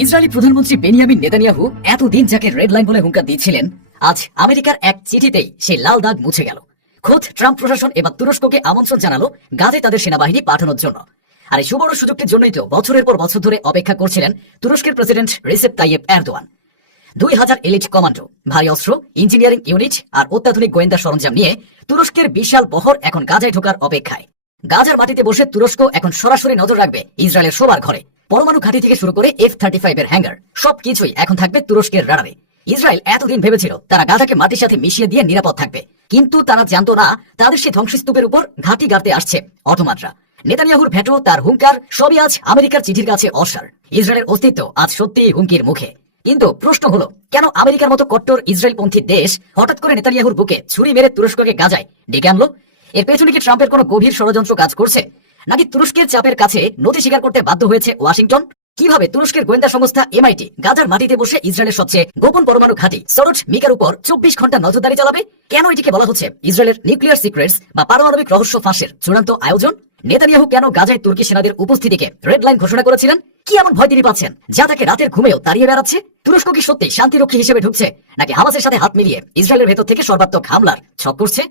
Israeli প্রধানমন্ত্রী Benjamin Netanyahu এতদিন যাকে রেড লাইন বলে হুঙ্কার দিচ্ছিলেন, আজ আমেরিকার এক চিঠিতেই সেই লাল দাগ মুছে গেল। খোদ ট্রাম্প প্রশাসন এবার তুরস্ককে আমন্ত্রণ জানালো গাজে তাদের সেনাবাহিনী পাঠানোর জন্য। আর এই সুবর্ণ সুযোগটির জন্যই তো বছরের পর বছর ধরে অপেক্ষা করছিলেন তুরস্কের প্রেসিডেন্ট রিসেপ তাইয়েব এরদোয়ান। দুই হাজার এলিট কমান্ডো, ভারী অস্ত্র, ইঞ্জিনিয়ারিং ইউনিট আর অত্যাধুনিক গোয়েন্দা সরঞ্জাম নিয়ে তুরস্কের বিশাল বহর এখন গাজায় ঢোকার অপেক্ষায়। গাজার মাটিতে বসে তুরস্ক এখন সরাসরি নজর রাখবে ইসরায়েলের সবার ঘরে। পরমাণু ঘাঁটি থেকে শুরু করে এফ থার্টি ফাইভ এর হ্যাঙ্গার সবকিছুই এখন থাকবে তুরস্কের রাডারে ইসরায়েল এতদিন ভেবেছিল তারা গাজাকে মাটির সাথে মিশিয়ে দিয়ে নিরাপদ থাকবে। কিন্তু তারা জানতো না তাদের সেই ধ্বংসস্তূপের উপর ঘাঁটি গাড়তে আসছে অটোমানরা। নেতানিয়াহুর ভেটো, তার হুঙ্কার, সবই আজ আমেরিকার চিঠির কাছে অসার। ইসরায়েলের অস্তিত্ব আজ সত্যিই হুমকির মুখে। কিন্তু প্রশ্ন হলো, কেন আমেরিকার মতো কট্টর ইসরায়েলপন্থী দেশ হঠাৎ করে নেতানিয়াহুর বুকে ছুরি মেরে তুরস্ককে গাজায় ডেকে আনলো? এর পেছনে কি ট্রাম্পের কোনো গভীর ষড়যন্ত্র কাজ করছে? নাকি তুরস্কের চাপের কাছে নথি স্বীকার করতে বাধ্য হয়েছে ওয়াশিংটন? কীভাবে তুরস্কের গোয়েন্দা সংস্থা এমআইটি গাজার মাটিতে বসে ইসরায়েলের সবচেয়ে গোপন পরমাণু ঘাঁটি সরট মিকার উপর চব্বিশ ঘণ্টা নজরদারি চালাবে? কেন এটিকে বলা হচ্ছে ইসরায়েলের নিউক্লিয়ার সিক্রেটস বা পারমাণবিক রহস্য ফাঁসের চূড়ান্ত আয়োজন? নেতানিয়াহু কেন গাজায় তুর্কি সেনাদের উপস্থিতিকে রেড লাইন ঘোষণা করেছিলেন? কি এমন ভয় তিনি পাচ্ছেন? যা তাকে রাতের ঘুমেও তাড়িয়ে বেড়াচ্ছে? তুরস্ক কি সত্যি শান্তিরক্ষী হিসেবে ঢুকছে? নাকি হামাসের সাথে হাত মিলিয়ে ইসরায়েলের ভেতর থেকে সর্বাত্মক হামলার ছক করছে?